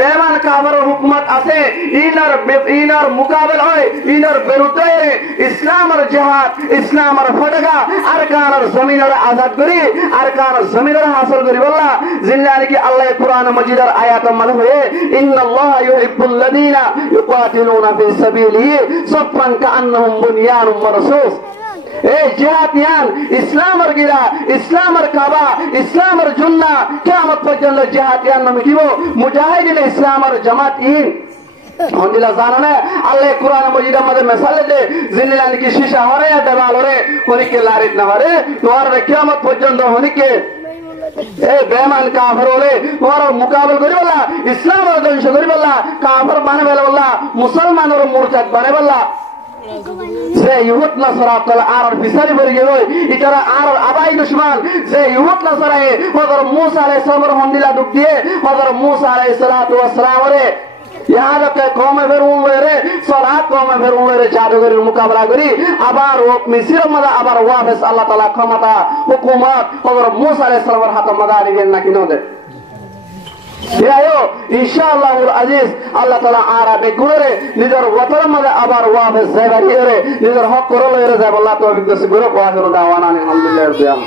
বেমান কাফের হুকুমত আছে ইনার মুকাবিল হয় ইনার বিরুদ্ধে ইসলামের জিহাদ ইসলামের ফতগা আরকানের জমিনের আজাদ করি আরকানের জমিনের হাসিল করি বলা জিল্লানি কি আল্লাহ কুরআন মাজিদের আয়াত মানে হয়ে ইন্নাল্লাহা ইউহিব্বুল লাযিনা ইউকাতিলুনা ফি সাবিলিহি সাফফান কাআন্নাহুম বুনয়ানুম মারসুস এই জিহাদিয়ান ইসলামের গিরা ইসলামের কাবা ইসলামের জুন্না কিয়ামত পর্যন্ত জিহাদিয়ান নামে দিব মুজাহিদিন ইসলামের জামাতিন হন্দিলা জানানে আল্লাহ কুরআন মাজিদের মধ্যে মিসাল দে জিল্লানি কি শিশা হরে দেওয়াল হরে হনিকে লারিত না হরে তোর কিয়ামত পর্যন্ত হনিকে এই বেমান কাফের হলে ওর মুকাবিল করি বলা ইসলামের ধ্বংস করি বলা কাফের বানাবে বলা মুসলমানের মুরতাদ বানাবে বলা যে ইহুদ নাসারা তাহলে আর বিচারি পড়ে গেল ইতারা আর আবাই দুশমন যে ইহুদ নাসারায়ে হযরত মুসা আলাইহিস সালামের হন্দিলা দুক দিয়ে হযরত মুসা আলাইহিস সালাতু ওয়াস সালাম রে यहाँ तक कौमे फिर उनरे सलात कौमे फिर उनरे जादूगरी मुकाबला करी আবার ও মিসর মধ্যে আবার ওয়াফেস আল্লাহ তাআলা ক্ষমতা হুকুমত হযরত মুসা আলাইহিস সালামের হাতে মাগারি গেল নাকি নদে ইনশাআল্লাহুল আজিজ আল্লাহ তাআলা আরাবে গুরে নিজের ওয়াতর মধ্যে আবার ওয়াফেস যাইবারি রে নিজের হক করলে রে যাব আল্লাহ তৌফিক দাস গুরে ওয়াহির দাওয়ানা আলহামদুলিল্লাহ